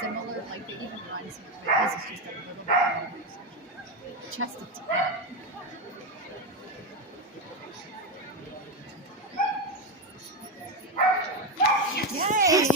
similar, like they even reminds me of my this is just a little bit more chest of tea. Yay!